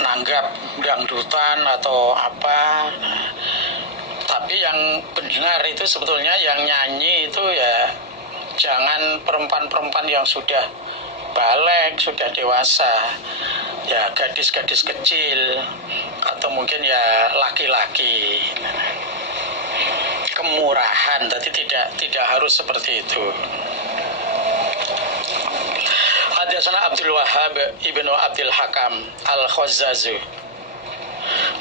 nanggap dangdutan atau apa. Tapi yang benar itu sebetulnya yang nyanyi itu ya jangan perempuan-perempuan yang sudah balik, sudah dewasa, ya gadis-gadis kecil, atau mungkin ya laki-laki. Kemurahan, tapi tidak harus seperti itu. Haddatsana Abdul Wahhab ibnu Abdul Hakam al-Khazzazu.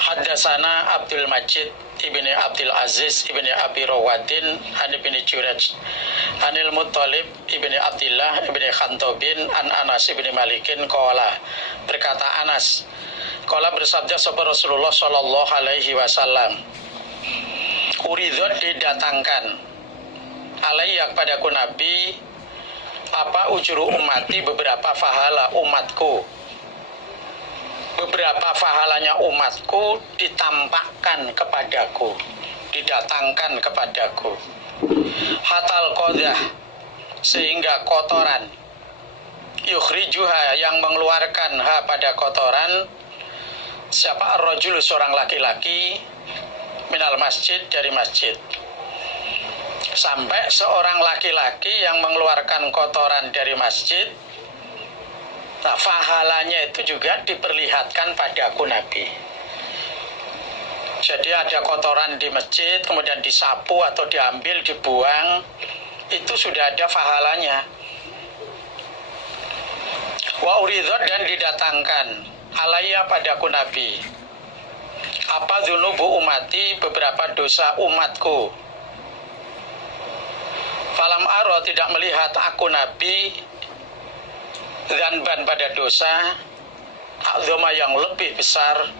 Haddatsana Abdul Majid ibni Abdul Aziz ibni Abi Rawadin an ibni Juraj anil Muttalib ibni Abdillah ibni Khantobin an Anas ibni Malikin qala, berkata Anas, qala bersabda sahabat Rasulullah sallallahu alaihi wasallam, uridot didatangkan alaiya kepadaku Nabi apa ujuru umati, beberapa pahala umatku, beberapa pahalanya umatku ditampakkan kepadaku, didatangkan kepadaku. Hatal qadah, sehingga kotoran, yukhrijuha, yang mengeluarkan ha pada kotoran, siapa ar-rajul, seorang laki-laki, minal masjid, dari masjid. Sampai seorang laki-laki yang mengeluarkan kotoran dari masjid, nah pahalanya itu juga diperlihatkan padaku Nabi. Jadi ada kotoran di masjid, kemudian disapu atau diambil, dibuang, itu sudah ada pahalanya. Wa uridot, dan didatangkan alaiya padaku Nabi apa dzunubu umati, beberapa dosa umatku. Falam aro, tidak melihat aku Nabi, dzanban, pada dosa, a'dzama, yang lebih besar,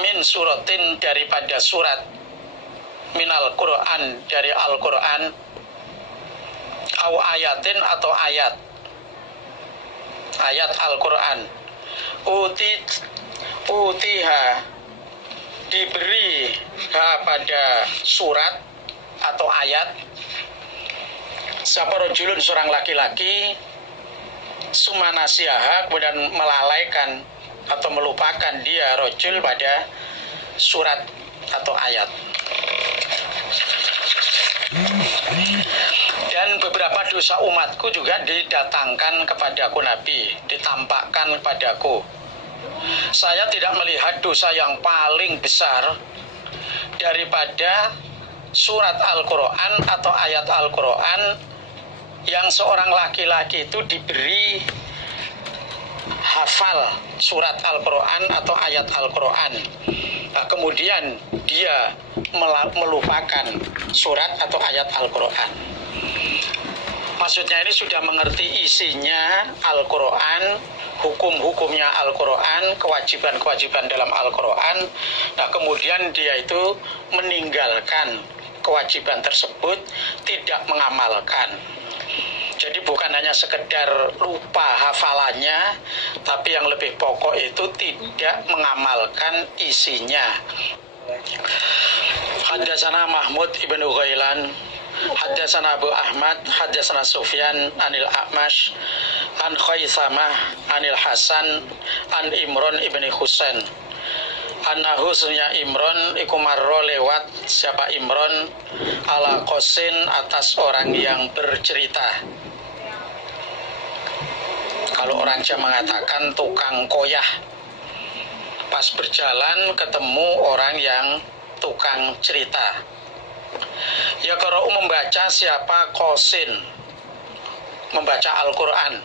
min suratin, daripada surat, minal Quran, dari Al-Quran, au ayatin, atau ayat Al-Quran, utiha, diberi pada surat atau ayat, siapa rojulun, seorang laki-laki, sumanasiaha, kemudian melalaikan atau melupakan dia rojul pada surat atau ayat. Dan beberapa dosa umatku juga didatangkan kepadaku Nabi, ditampakkan kepadaku. Saya tidak melihat dosa yang paling besar daripada surat Al-Quran atau ayat Al-Quran yang seorang laki-laki itu diberi hafal surat Al-Quran atau ayat Al-Quran. Nah, kemudian dia melupakan surat atau ayat Al-Quran. Maksudnya ini sudah mengerti isinya Al-Quran, hukum-hukumnya Al-Quran, kewajiban-kewajiban dalam Al-Quran. Nah, kemudian dia itu meninggalkan kewajiban tersebut, tidak mengamalkan. Jadi bukan hanya sekedar lupa hafalannya, tapi yang lebih pokok itu tidak mengamalkan isinya. Haddatsana Mahmud ibnu Ghailan, haddatsana Abu Ahmad, haddatsana Sufyan anil A'mash, an Khaisamah anil Hasan, an Imron ibni Husain, annahu sunya Imron iku marro, lewat siapa Imron, ala Qasin, atas orang yang bercerita. Kalau orang Jawa mengatakan tukang koyah, pas berjalan ketemu orang yang tukang cerita. Ya kalau membaca siapa Qasin, membaca Al-Quran.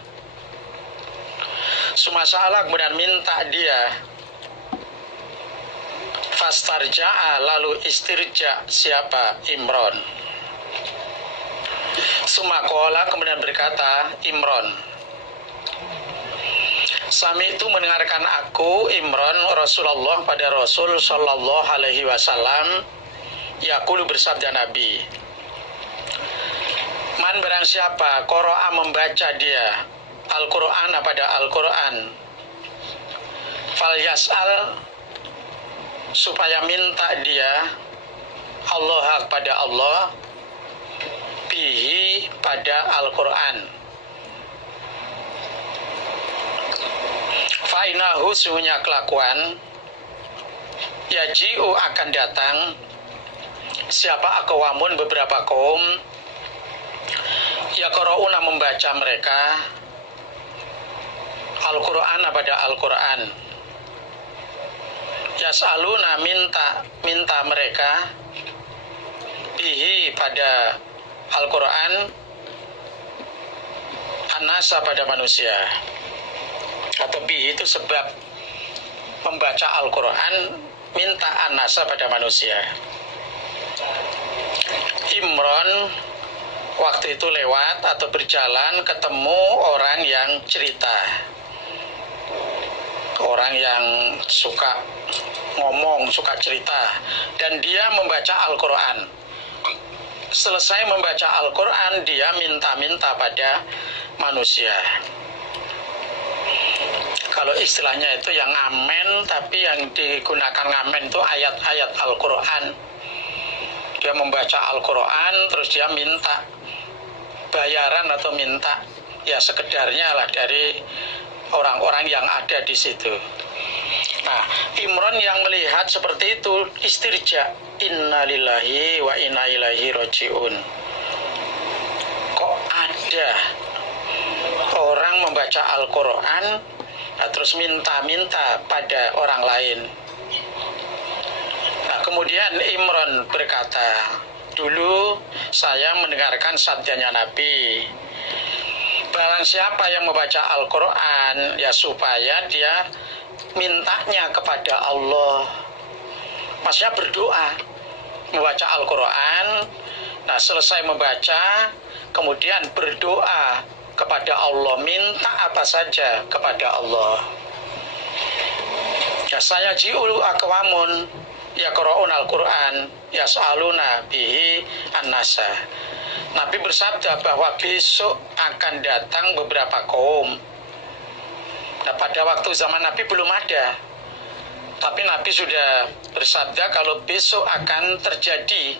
Sumasalah, kemudian minta dia, fastarja'a, lalu istirja siapa Imron. Sumakola, kemudian berkata Imron, Sami itu mendengarkan aku Imron Rasulullah, pada Rasul sallallahu alaihi wasallam, yaqulu, bersabda Nabi, man, barang siapa qara'a, membaca dia Al-Quran, pada Al-Quran, fal yas'al, supaya minta dia, Allah, pada Allah, bihi, pada Al-Quran, fa Fainahu suhunya kelakuan, yaji'u akan datang, siapa akawamun beberapa kaum, yaqra'una membaca mereka Al-Quran pada Al-Quran, yas'aluna minta mereka bihi pada Al-Quran, anasa pada manusia, atau bihi itu sebab membaca Al-Quran minta anasa pada manusia. Imron waktu itu lewat atau berjalan ketemu orang yang cerita, orang yang suka ngomong, suka cerita, dan dia membaca Al-Quran. Selesai membaca Al-Quran, dia minta-minta pada manusia. Kalau istilahnya itu yang ngamen, tapi yang digunakan ngamen itu ayat-ayat Al-Quran. Dia membaca Al-Quran, terus dia minta bayaran atau minta ya sekedarnya lah dari orang-orang yang ada di situ. Nah, Imron yang melihat seperti itu istirja, inna lillahi wa inna ilaihi rajiun. Kok ada orang membaca Al-Quran nah, terus minta-minta pada orang lain. Nah, kemudian Imron berkata, dulu saya mendengarkan sabdanya Nabi, barang siapa yang membaca Al-Quran ya supaya dia mintanya kepada Allah, maksudnya berdoa, membaca Al-Quran, nah selesai membaca kemudian berdoa kepada Allah, minta apa saja kepada Allah. Ya saya ji'ul akwamun yaqra'un Al-Quran yas'aluna bihi an-nasa. Nabi bersabda bahwa besok akan datang beberapa kaum. Nah, pada waktu zaman Nabi belum ada, tapi Nabi sudah bersabda kalau besok akan terjadi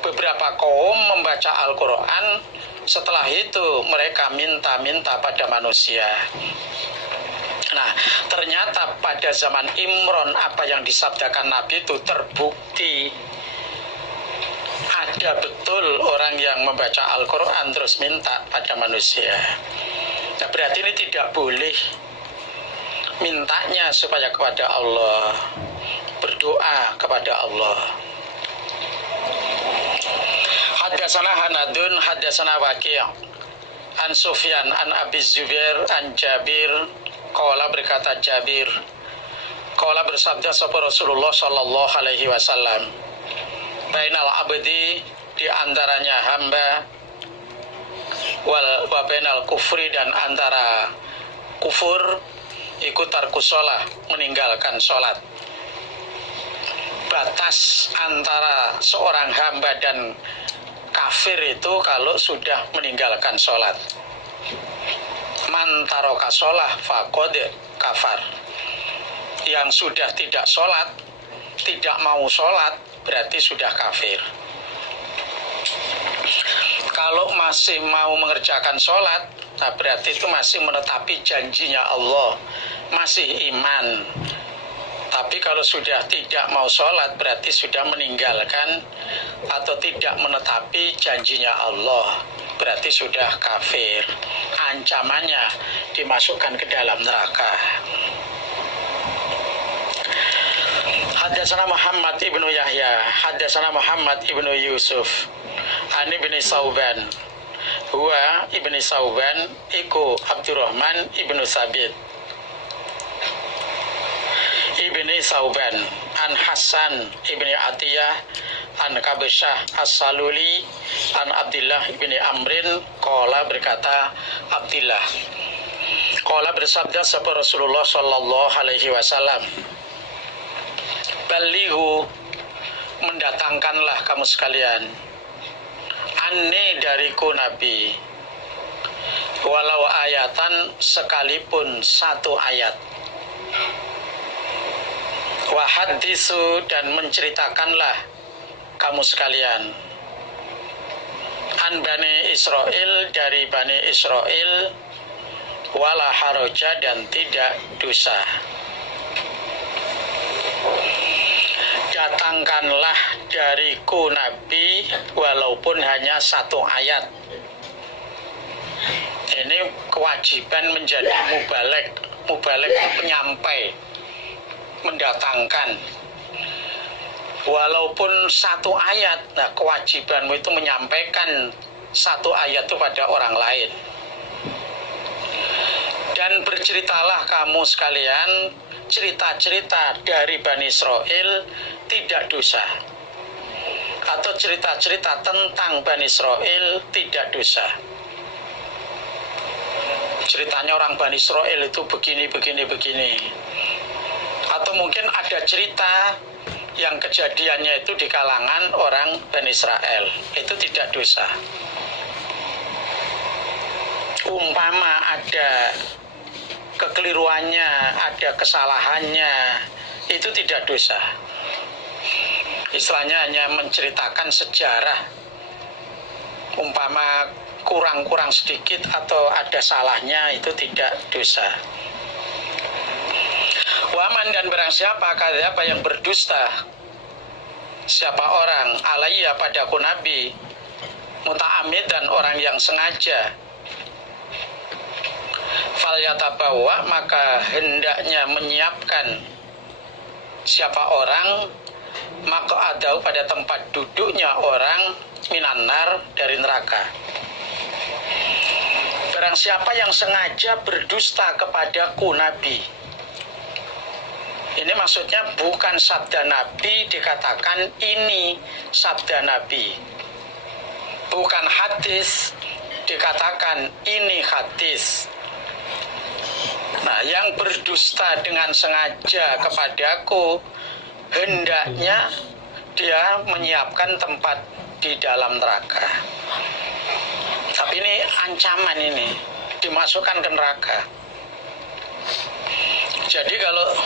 beberapa kaum membaca Al-Quran, setelah itu mereka minta-minta pada manusia. Nah, ternyata pada zaman Imron apa yang disabdakan Nabi itu terbukti. Ada betul orang yang membaca Al-Quran terus minta pada manusia. Nah, berarti ini tidak boleh mintanya supaya kepada Allah, berdoa kepada Allah. Haddatsana Hanadun, haddatsana Waqi' an Sufyan an Abi Zubair an Jabir, qala berkata Jabir, qala bersabda sapa Rasulullah sallallahu alaihi wasallam, bainal abdi di antaranya hamba wa bainal kufri dan antara kufur ikut tarkus sholat, meninggalkan sholat. Batas antara seorang hamba dan kafir itu kalau sudah meninggalkan sholat. Man taroka sholat faqad kafar. Yang sudah tidak sholat, tidak mau sholat, berarti sudah kafir. Kalau masih mau mengerjakan sholat, nah berarti itu masih menetapi janjinya Allah, masih iman. Tapi kalau sudah tidak mau sholat, berarti sudah meninggalkan atau tidak menetapi janjinya Allah, berarti sudah kafir. Ancamannya dimasukkan ke dalam neraka. Haddatsana Muhammad ibnu Yahya, haddatsana Muhammad ibnu Yusuf, Ani bin Sauban, huwa ibni Sauban iku Abdurrahman ibnu Sabit ibni Sauban an Hasan ibni Atiyah an Kabesyah As-Saluli an Abdillah ibni Amrin, qala berkata Abdillah, qala bersabda sapa Rasulullah sallallahu alaihi wasallam, balighu mendatangkanlah kamu sekalian anni dariku Nabi, walau ayatan sekalipun satu ayat, wa hadisu dan menceritakanlah kamu sekalian an Bani Israel dari Bani Israel wala haraja dan tidak dosa. Datangkanlah dariku Nabi walaupun hanya satu ayat. Ini kewajiban menjadi mubaligh penyampai, mendatangkan. Walaupun satu ayat, nah kewajibanmu itu menyampaikan satu ayat itu pada orang lain. Dan berceritalah kamu sekalian cerita-cerita dari Bani Israel tidak dosa, atau cerita-cerita tentang Bani Israel tidak dosa. Ceritanya orang Bani Israel itu begini. Atau mungkin ada cerita yang kejadiannya itu di kalangan orang Bani Israel, itu tidak dosa. Umpama ada kekeliruannya, ada kesalahannya, itu tidak dosa. Istilahnya hanya menceritakan sejarah, umpama kurang sedikit atau ada salahnya, itu tidak dosa. Waman dan barang siapa kadzdzaba yang berdusta, siapa orang alayya padaku Nabi, muta'ammid dan orang yang sengaja, falyatabawa maka hendaknya menyiapkan siapa orang maq'adahu pada tempat duduknya orang minanar dari neraka. Barang siapa yang sengaja berdusta kepadaku Nabi, ini maksudnya bukan sabda Nabi dikatakan ini sabda Nabi, bukan hadis dikatakan ini hadis. Nah, yang berdusta dengan sengaja kepadaku, hendaknya dia menyiapkan tempat di dalam neraka. Tapi ini ancaman, ini dimasukkan ke neraka. Jadi kalau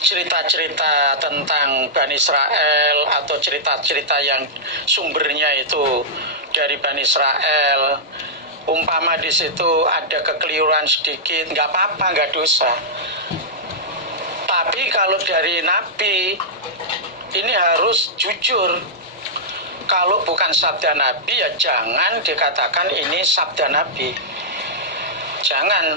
cerita-cerita tentang Bani Israel atau cerita-cerita yang sumbernya itu dari Bani Israel, umpama di situ ada kekeliruan sedikit, nggak apa-apa, nggak dosa. Tapi kalau dari Nabi, ini harus jujur. Kalau bukan sabda Nabi, ya jangan dikatakan ini sabda Nabi. Jangan.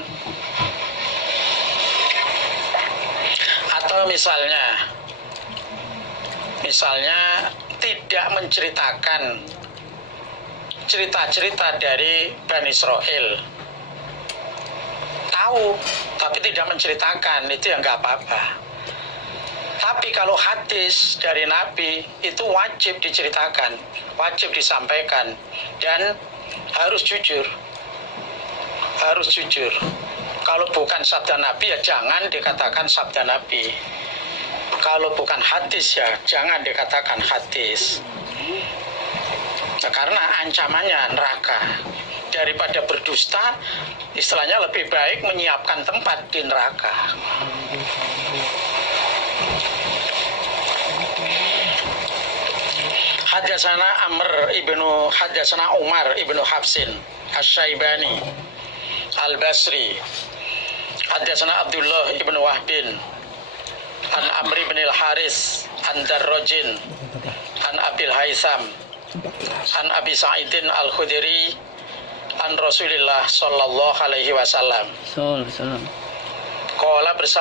Atau misalnya tidak menceritakan cerita-cerita dari Bani Israel. Tahu, tapi tidak menceritakan, itu ya nggak apa-apa. Tapi kalau hadis dari Nabi itu wajib diceritakan, wajib disampaikan, dan harus jujur. Harus jujur. Kalau bukan sabda Nabi, ya jangan dikatakan sabda Nabi. Kalau bukan hadis, ya jangan dikatakan hadis. Nah, karena ancamannya neraka. Daripada berdusta, istilahnya lebih baik menyiapkan tempat di neraka. Hadatsana Umar ibnu Hafsin Asy-Syaibani Al-Basri. Hadatsana Abdullah ibnu Wahbin an Amr bin al-Haris an Darrajin an Abil Haisam an Abi Sa'idin Al-Khudri an Rasulillah sallallahu alaihi wasallam. Qala bersabda